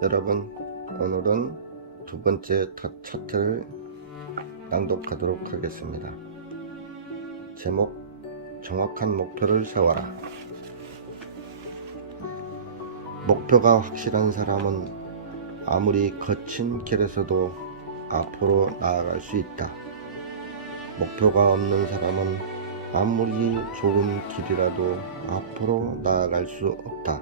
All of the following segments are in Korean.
여러분, 오늘은 두 번째 차트를 낭독하도록 하겠습니다. 제목, 정확한 목표를 세워라. 목표가 확실한 사람은 아무리 거친 길에서도 앞으로 나아갈 수 있다. 목표가 없는 사람은 아무리 좁은 길이라도 앞으로 나아갈 수 없다.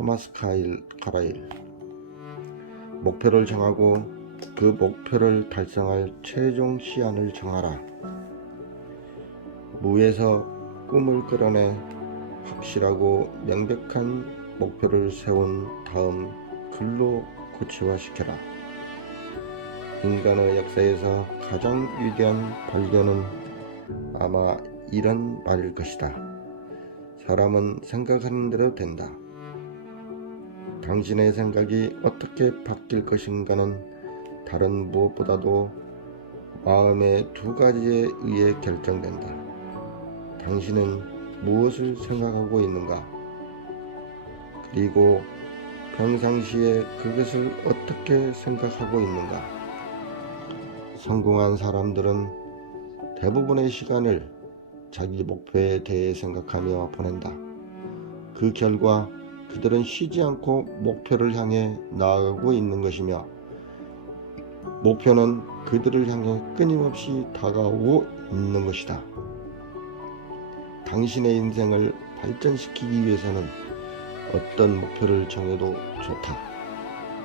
토마스 카라일. 목표를 정하고 그 목표를 달성할 최종 시한을 정하라. 무에서 꿈을 끌어내 확실하고 명백한 목표를 세운 다음 글로 구체화시켜라. 인간의 역사에서 가장 위대한 발견은 아마 이런 말일 것이다. 사람은 생각하는 대로 된다. 당신의 생각이 어떻게 바뀔 것인가는 다른 무엇보다도 마음의 두 가지에 의해 결정된다. 당신은 무엇을 생각하고 있는가? 그리고 평상시에 그것을 어떻게 생각하고 있는가? 성공한 사람들은 대부분의 시간을 자기 목표에 대해 생각하며 보낸다. 그 결과 그들은 쉬지 않고 목표를 향해 나아가고 있는 것이며 목표는 그들을 향해 끊임없이 다가오고 있는 것이다. 당신의 인생을 발전시키기 위해서는 어떤 목표를 정해도 좋다.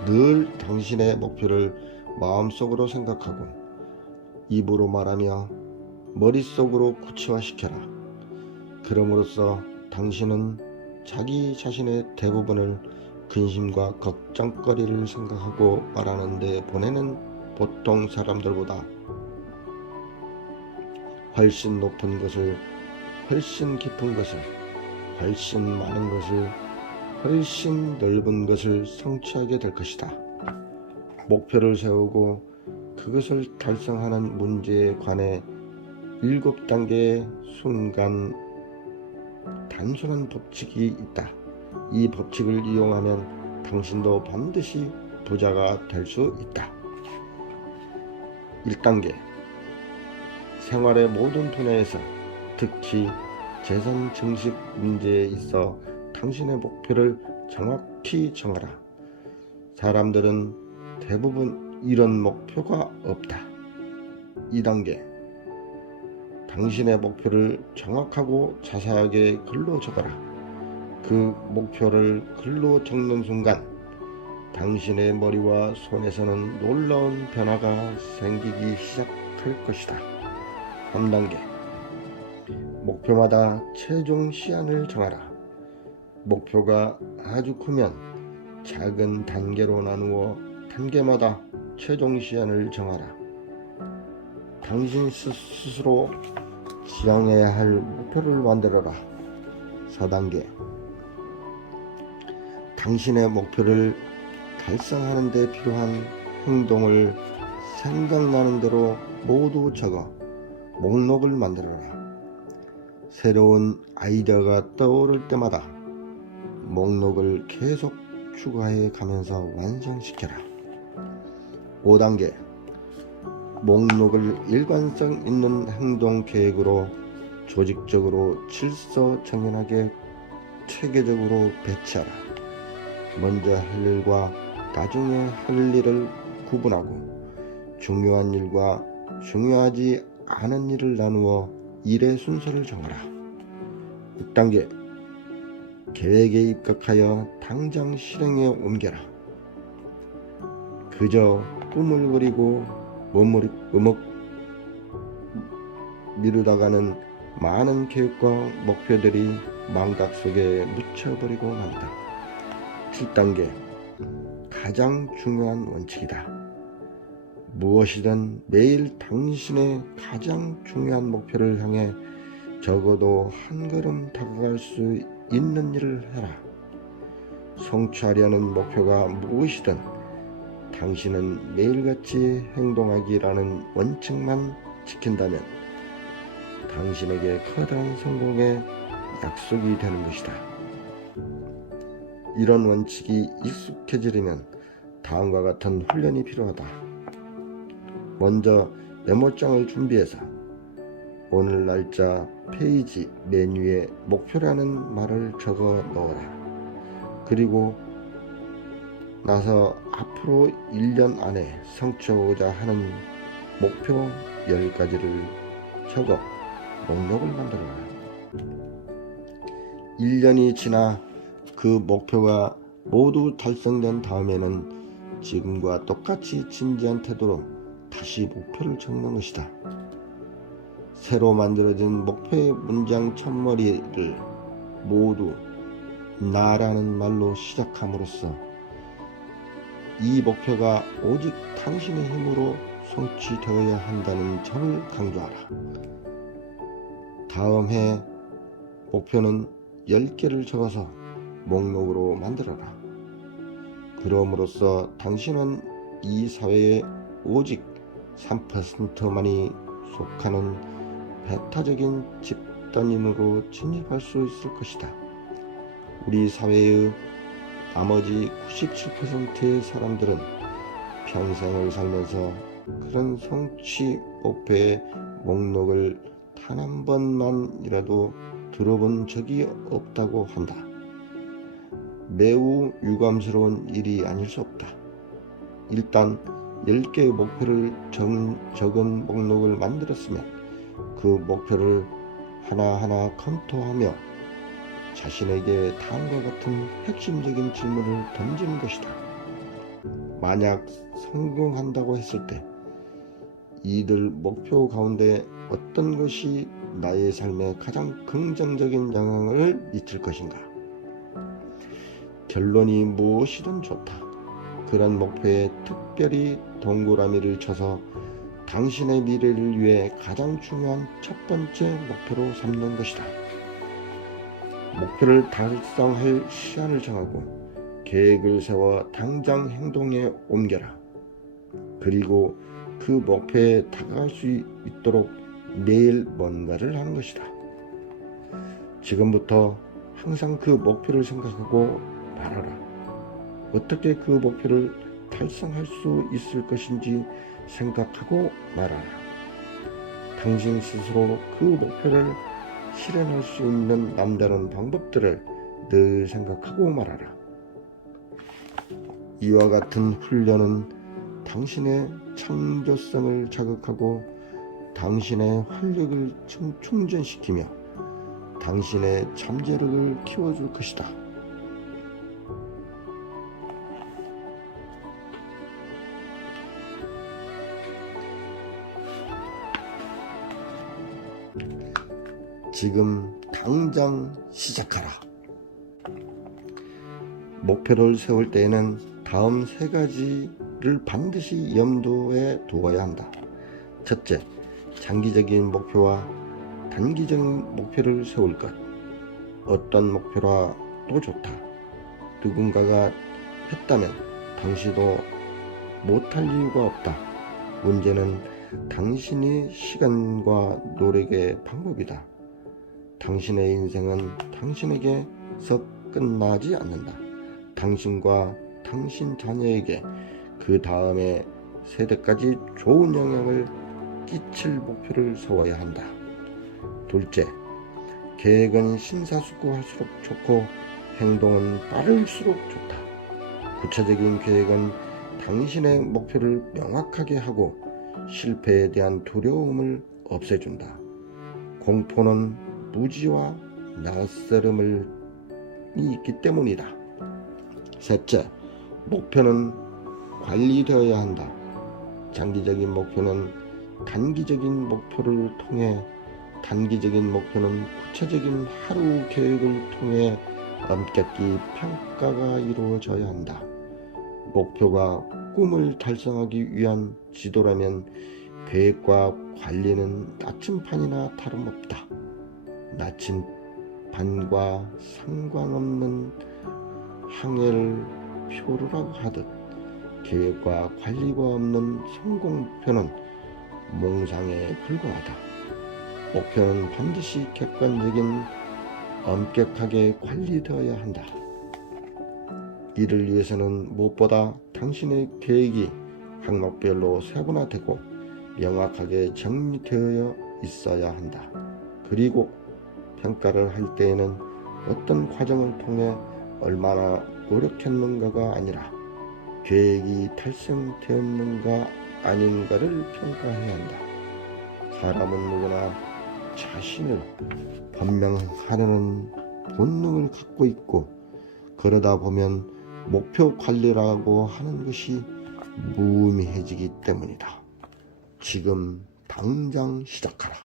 늘 당신의 목표를 마음속으로 생각하고 입으로 말하며 머릿속으로 구체화시켜라. 그럼으로써 당신은 자기 자신의 대부분을 근심과 걱정거리를 생각하고 말하는 데 보내는 보통 사람들보다 훨씬 높은 것을, 훨씬 깊은 것을, 훨씬 많은 것을, 훨씬 넓은 것을 성취하게 될 것이다. 목표를 세우고 그것을 달성하는 문제에 관해 7단계의 단순한 법칙이 있다. 이 법칙을 이용하면 당신도 반드시 부자가 될 수 있다. 1단계. 생활의 모든 분야에서, 특히 재산 증식 문제에 있어 당신의 목표를 정확히 정하라. 사람들은 대부분 이런 목표가 없다. 2단계. 당신의 목표를 정확하고 자세하게 글로 적어라. 그 목표를 글로 적는 순간 당신의 머리와 손에서는 놀라운 변화가 생기기 시작할 것이다. 3단계. 목표마다 최종 시한을 정하라. 목표가 아주 크면 작은 단계로 나누어 단계마다 최종 시한을 정하라. 당신 스스로 지향해야 할 목표를 만들어라. 4단계. 당신의 목표를 달성하는 데 필요한 행동을 생각나는 대로 모두 적어 목록을 만들어라. 새로운 아이디어가 떠오를 때마다 목록을 계속 추가해 가면서 완성시켜라. 5단계. 목록을 일관성 있는 행동 계획으로 조직적으로 질서정연하게 체계적으로 배치하라. 먼저 할 일과 나중에 할 일을 구분하고 중요한 일과 중요하지 않은 일을 나누어 일의 순서를 정하라. 6단계. 계획에 입각하여 당장 실행에 옮겨라. 그저 꿈을 그리고 머뭇 미루다가는 많은 계획과 목표들이 망각 속에 묻혀버리고 만다. 7단계. 가장 중요한 원칙이다. 무엇이든 매일 당신의 가장 중요한 목표를 향해 적어도 한 걸음 다가갈 수 있는 일을 해라. 성취하려는 목표가 무엇이든 당신은 매일같이 행동하기라는 원칙만 지킨다면 당신에게 커다란 성공의 약속이 되는 것이다. 이런 원칙이 익숙해지려면 다음과 같은 훈련이 필요하다. 먼저 메모장을 준비해서 오늘 날짜 페이지 맨 위에 목표라는 말을 적어 넣어라. 그리고 나서 앞으로 1년 안에 성취하고자 하는 목표 10가지를 적어 목록을 만들어라. 1년이 지나 그 목표가 모두 달성된 다음에는 지금과 똑같이 진지한 태도로 다시 목표를 적는 것이다. 새로 만들어진 목표의 문장 첫머리를 모두 나라는 말로 시작함으로써 이 목표가 오직 당신의 힘으로 성취되어야 한다는 점을 강조하라. 다음 해 목표는 10개를 적어서 목록으로 만들어라. 그럼으로써 당신은 이 사회에 오직 3%만이 속하는 배타적인 집단인으로 진입할 수 있을 것이다. 우리 사회의 나머지 97%의 사람들은 평생을 살면서 그런 성취 목표의 목록을 단 한 번만이라도 들어본 적이 없다고 한다. 매우 유감스러운 일이 아닐 수 없다. 일단 10개의 목표를 적은 목록을 만들었으면 그 목표를 하나하나 검토하며 자신에게 다음과 같은 핵심적인 질문을 던지는 것이다. 만약 성공한다고 했을 때 이들 목표 가운데 어떤 것이 나의 삶에 가장 긍정적인 영향을 미칠 것인가? 결론이 무엇이든 좋다. 그런 목표에 특별히 동그라미를 쳐서 당신의 미래를 위해 가장 중요한 첫 번째 목표로 삼는 것이다. 목표를 달성할 시간을 정하고 계획을 세워 당장 행동에 옮겨라. 그리고 그 목표에 다가갈 수 있도록 매일 뭔가를 하는 것이다. 지금부터 항상 그 목표를 생각하고 말하라. 어떻게 그 목표를 달성할 수 있을 것인지 생각하고 말하라. 당신 스스로 그 목표를 실현할 수 있는 남다른 방법들을 늘 생각하고 말하라. 이와 같은 훈련은 당신의 창조성을 자극하고 당신의 활력을 충전시키며 당신의 잠재력을 키워줄 것이다. 지금 당장 시작하라. 목표를 세울 때에는 다음 3가지를 반드시 염두에 두어야 한다. 첫째, 장기적인 목표와 단기적인 목표를 세울 것. 어떤 목표라도 좋다. 누군가가 했다면 당신도 못할 이유가 없다. 문제는 당신의 시간과 노력의 방법이다. 당신의 인생은 당신에게서 끝나지 않는다. 당신과 당신 자녀에게 그 다음에 세대까지 좋은 영향을 끼칠 목표를 세워야 한다. 둘째, 계획은 심사숙고할수록 좋고 행동은 빠를수록 좋다. 구체적인 계획은 당신의 목표를 명확하게 하고 실패에 대한 두려움을 없애준다. 공포는 무지와 낯설음이 있기 때문이다. 셋째, 목표는 관리되어야 한다. 장기적인 목표는 단기적인 목표를 통해, 단기적인 목표는 구체적인 하루 계획을 통해 엄격히 평가가 이루어져야 한다. 목표가 꿈을 달성하기 위한 지도라면 계획과 관리는 나침판이나 다름없다. 나침반과 상관없는 항해를 표류라고 하듯 계획과 관리가 없는 성공표는 몽상에 불과하다. 목표는 반드시 객관적인 엄격하게 관리되어야 한다. 이를 위해서는 무엇보다 당신의 계획이 항목별로 세분화되고 명확하게 정리되어 있어야 한다. 그리고 평가를 할 때에는 어떤 과정을 통해 얼마나 노력했는가가 아니라 계획이 달성되었는가 아닌가를 평가해야 한다. 사람은 누구나 자신을 변명하려는 본능을 갖고 있고, 그러다 보면 목표 관리라고 하는 것이 무의미해지기 때문이다. 지금 당장 시작하라.